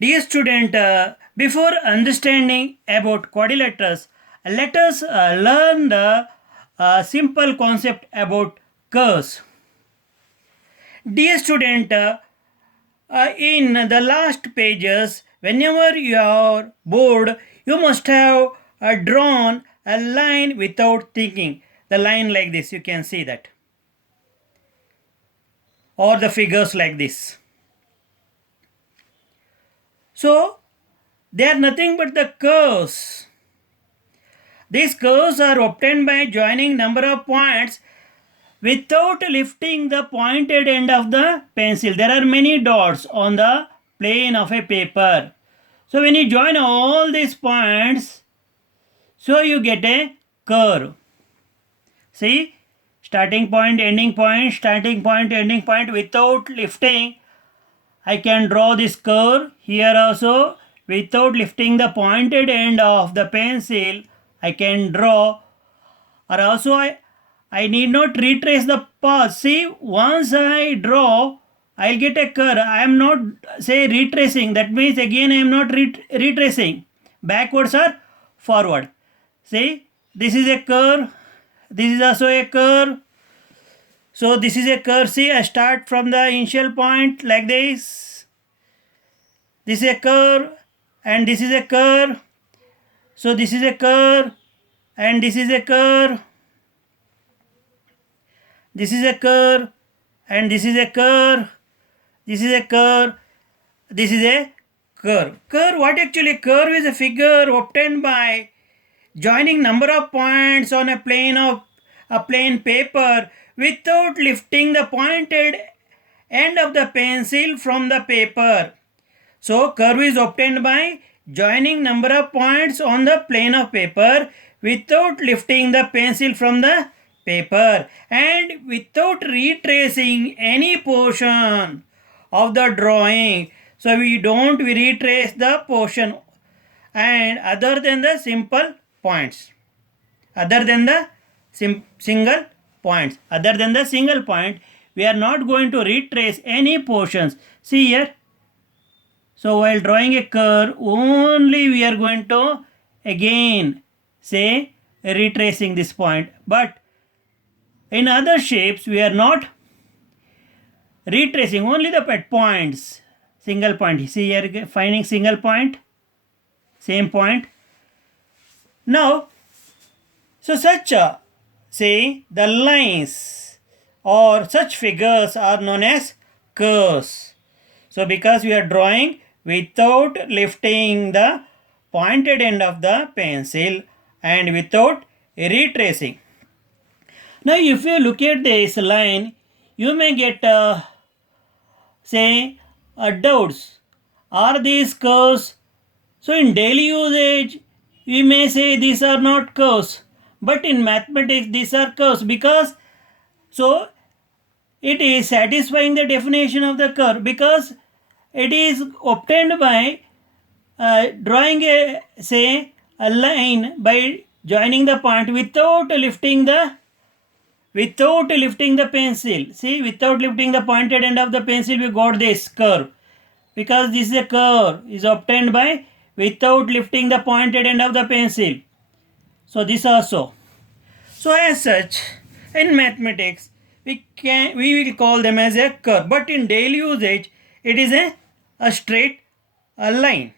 Dear student, before understanding about quadrilaterals, let us learn the simple concept about curves. Dear student, in the last pages, whenever you are bored, you must have drawn a line without thinking. The line like this, you can see that. Or the figures like this. So, they are nothing but the curves. These curves are obtained by joining number of points without lifting the pointed end of the pencil. There are many dots on the plane of a paper. So when you join all these points, so you get a curve. See, starting point, ending point, starting point, ending point. Without lifting, I can draw this curve here also. Without lifting the pointed end of the pencil, I can draw, or also I need not retrace the path. See, once I draw, I'll get a curve. I am not say retracing. That means again I am not retracing. Backwards or forward. See, this is a curve. This is also a curve. So this is a curve. See, I start from the initial point like this. This is a curve and this is a curve. So this is a curve and this is a curve. This is a curve and this is a curve. This is a curve. This is a curve. Curve, what actually? Curve is a figure obtained by joining number of points on a plane paper without lifting the pointed end of the pencil from the paper. So curve is obtained by joining number of points on the plane of paper without lifting the pencil from the paper and without retracing any portion of the drawing. So we retrace the portion and other than the simple points. Other than the single points. Other than the single point, we are not going to retrace any portions. See here. So while drawing a curve, only we are going to again say retracing this point. But in other shapes, we are not retracing only the points. Single point. See here, finding single point, same point. Now, so such say the lines or such figures are known as curves. So because we are drawing without lifting the pointed end of the pencil and without retracing. Now if you look at this line, you may get say doubts. Are these curves? So in daily usage, we may say these are not curves. But in mathematics, these are curves because so it is satisfying the definition of the curve because it is obtained by drawing a line by joining the point without lifting the pencil. See, without lifting the pointed end of the pencil, we got this curve because this is a curve is obtained by without lifting the pointed end of the pencil. So this also. So as such, in mathematics, we will call them as a curve, but in daily usage, it is a straight line.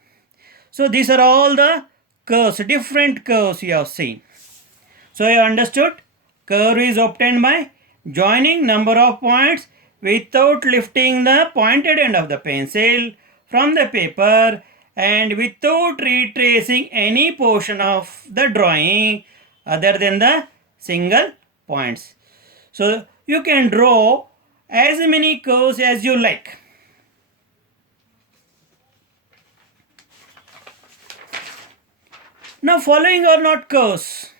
So these are all the curves, different curves you have seen. So you understood? Curve is obtained by joining number of points without lifting the pointed end of the pencil from the paper and without retracing any portion of the drawing other than the single points. So you can draw as many curves as you like. Now following are not curves.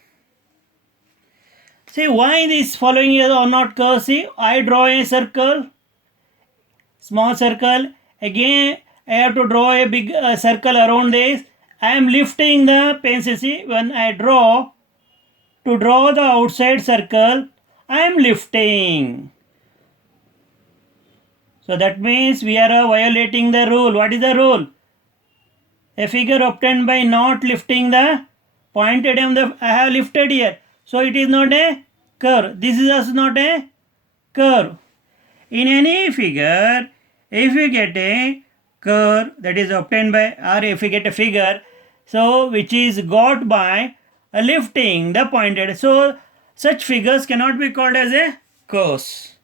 See why these following are not curves? See, I draw a circle, small circle. Again, I have to draw a big circle around this. I am lifting the pencil. See, when I draw, to draw the outside circle, I am lifting. So that means we are violating the rule. What is the rule? A figure obtained by not lifting the pointed end of I have lifted here. So it is not a curve. This is also not a curve. In any figure, if you get a curve that is obtained by, or if you get a figure, so which is got by lifting the pointed, so such figures cannot be called as a curves.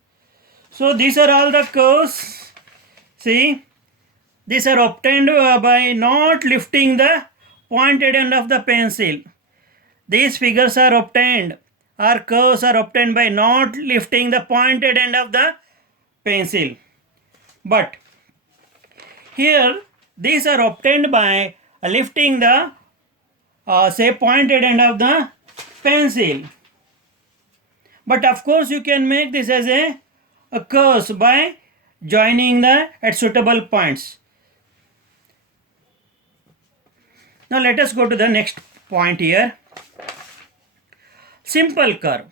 So these are all the curves. See, these are obtained by not lifting the pointed end of the pencil. These figures are obtained, or curves are obtained by not lifting the pointed end of the pencil. But here these are obtained by lifting the say pointed end of the pencil. But of course you can make this as a curves by joining the at suitable points. Now let us go to the next point here. Simple curve.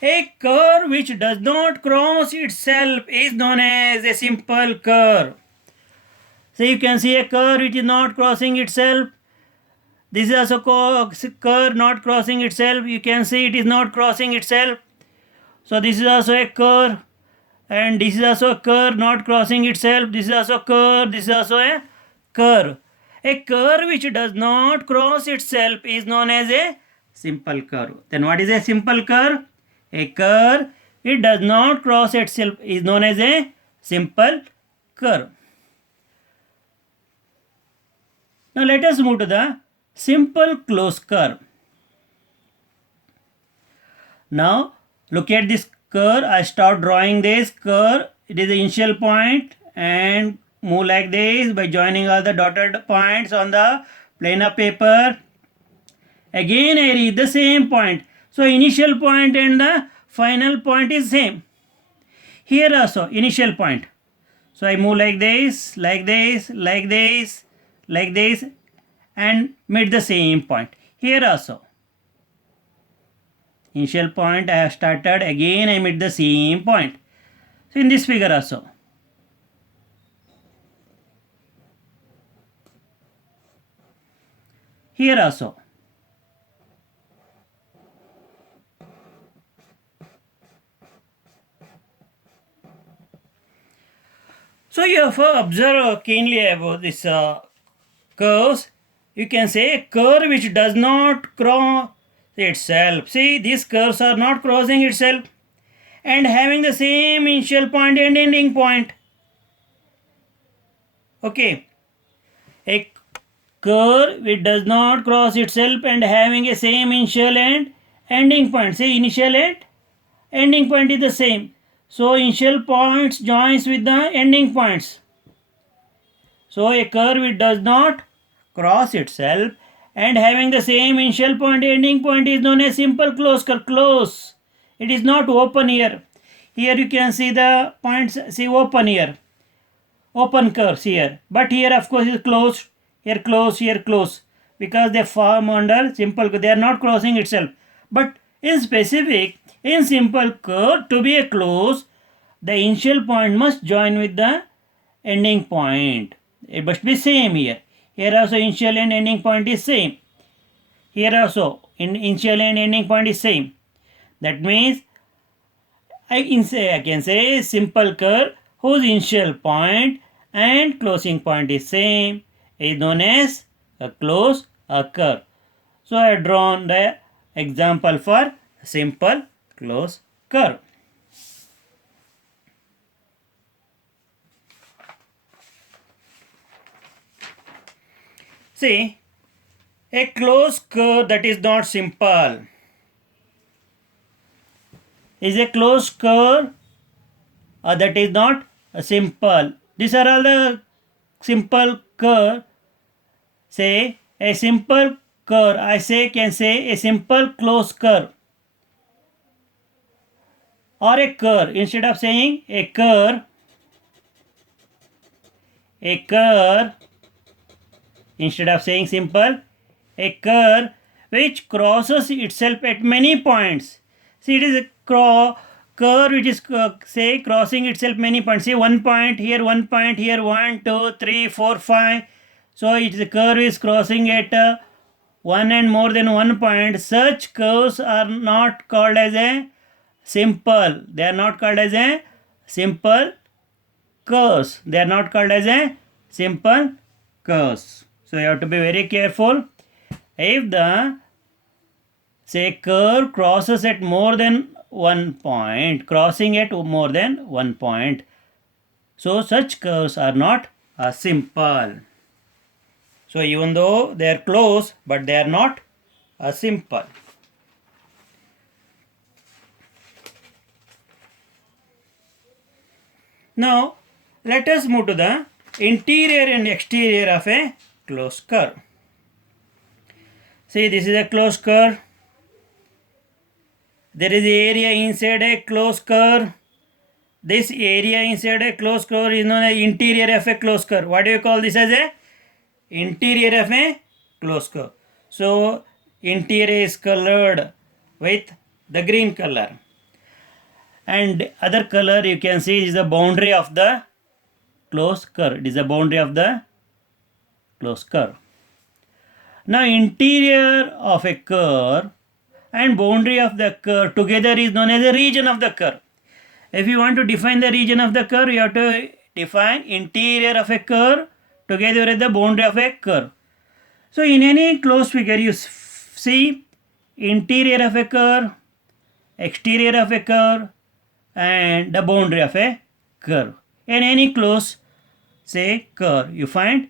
A curve which does not cross itself is known as a simple curve. So you can see a curve which is not crossing itself. This is also curve not crossing itself. You can see it is not crossing itself. So this is also a curve, and this is also a curve not crossing itself. This is also a curve. This is also a curve. A curve which does not cross itself is known as a simple curve. Then what is a simple curve? A curve it does not cross itself is known as a simple curve. Now let us move to the simple closed curve. Now look at this curve. I start drawing this curve. It is the initial point and move like this by joining all the dotted points on the plane of paper. Again I reach the same point. So initial point and the final point is same. Here also initial point. So I move like this, like this, like this, like this, and meet the same point. Here also initial point I have started, again I meet the same point. So in this figure also. Here also. So you have to observe keenly about this curves. You can say a curve which does not cross itself. See, these curves are not crossing itself and having the same initial point and ending point. Okay. A curve which does not cross itself and having a same initial and ending point. See, initial and ending point is the same. So initial points joins with the ending points. So a curve which does not cross itself and having the same initial point ending point is known as simple closed curve. Close. It is not open here. Here you can see the points, see open here. Open curves here. But here of course is closed. Here close, here close. Because they form under simple curve. They are not crossing itself. But in specific, in simple curve, to be a close, the initial point must join with the ending point. It must be same here. Here also initial and ending point is same. Here also initial and ending point is same. That means I can say simple curve whose initial point and closing point is same is known as a closed curve. So I have drawn the example for simple closed curve. See, a closed curve that is not simple is a closed curve that is not simple. These are all the simple curve. Say a simple curve. I can say a simple closed curve or a curve. Instead of saying a curve, instead of saying simple, a curve which crosses itself at many points. See, it is a curve which is say crossing itself many points. See, 1 point here, 1 point here, 1, 2, 3, 4, 5. So the curve is crossing at one and more than 1 point. Such curves are not called as a simple. They are not called as a simple curves. They are not called as a simple curves. So you have to be very careful. If the say curve crosses at more than 1 point, crossing at more than 1 point, so such curves are not simple. So even though they are close, but they are not simple. Now let us move to the interior and exterior of a closed curve. See, this is a closed curve. There is area inside a closed curve. This area inside a closed curve is known as interior of a closed curve. What do you call this as a interior of a closed curve? So interior is colored with the green color, and other color you can see is the boundary of the closed curve. It is the boundary of the closed curve. Now interior of a curve and boundary of the curve together is known as the region of the curve. If you want to define the region of the curve, you have to define interior of a curve together with the boundary of a curve. So in any closed figure, you see interior of a curve, exterior of a curve, and the boundary of a curve. In any closed say curve, you find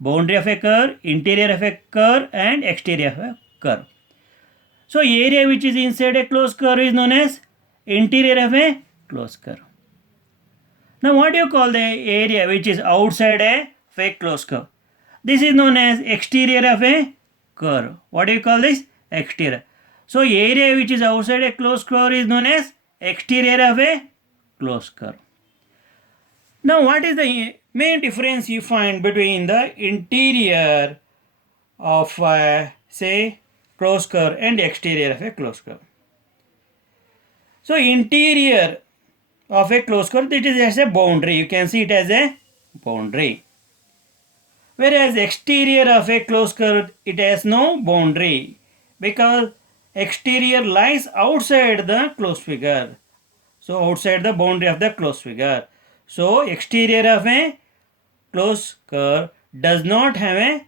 boundary of a curve, interior of a curve, and exterior of a curve. So area which is inside a closed curve is known as interior of a closed curve. Now what do you call the area which is outside a fake closed curve? This is known as exterior of a curve. What do you call this? Exterior. So area which is outside a closed curve is known as exterior of a closed curve. Now what is the main difference you find between the interior of say closed curve and exterior of a closed curve? So interior of a closed curve, it is as a boundary. You can see it as a boundary. Whereas exterior of a closed curve, it has no boundary because exterior lies outside the closed figure. So outside the boundary of the closed figure. So exterior of a closed curve does not have a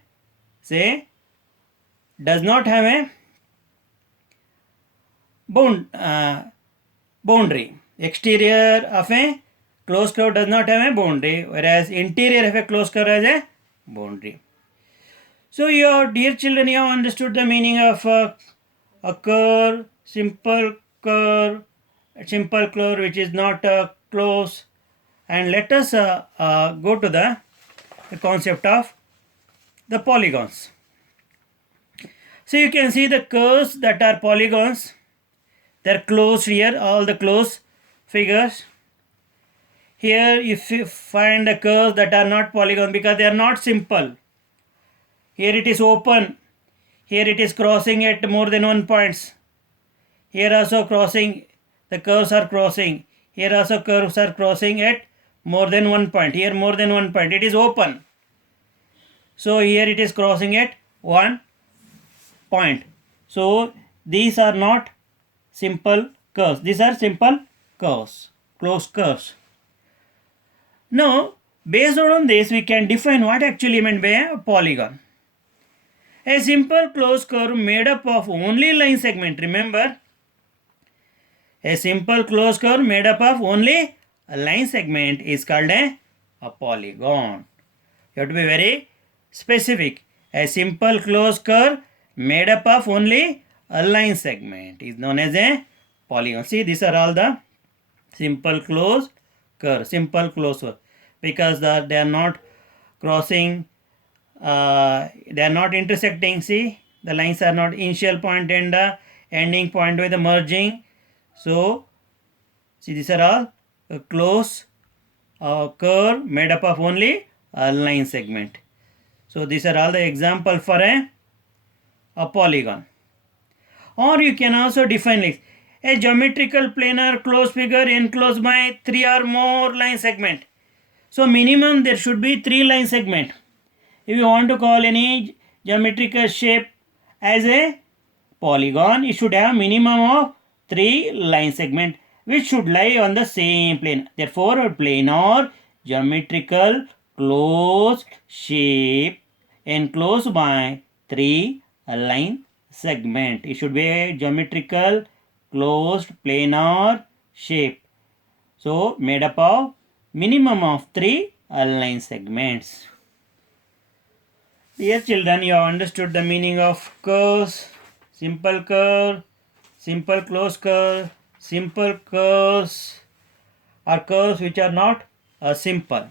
boundary. Exterior of a closed curve does not have a boundary, whereas interior of a closed curve has a boundary. So your dear children, you have understood the meaning of a curve, simple curve which is not closed. And let us go to the concept of the polygons. So you can see the curves that are polygons. They are closed here, all the closed figures. Here if you find the curves that are not polygon because they are not simple. Here it is open. Here it is crossing at more than 1 points. Here also crossing, the curves are crossing. Here also curves are crossing at more than 1 point. Here more than 1 point. It is open. So here it is crossing at 1 point. So these are not simple curves. These are simple curves, closed curves. Now, based on this, we can define what actually meant by a polygon. A simple closed curve made up of only line segment. Remember, a simple closed curve made up of only a line segment is called a polygon. You have to be very specific. A simple closed curve made up of only a line segment is known as a polygon. See, these are all the simple closed curve, because they are not crossing, they are not intersecting. See, the lines are not initial point and the ending point with the merging. So, see, these are all a closed curve made up of only a line segment. So, these are all the example for a polygon. Or you can also define like A geometrical planar closed figure enclosed by 3 or more line segment. So minimum there should be 3 line segment. If you want to call any geometrical shape as a polygon, it should have minimum of 3 line segment which should lie on the same plane. Therefore, a planar geometrical closed shape enclosed by 3 line segment. It should be a geometrical closed planar shape. So, made up of minimum of 3 line segments. Dear children, you have understood the meaning of curves, simple curve, simple closed curve, simple curves, or curves which are not simple.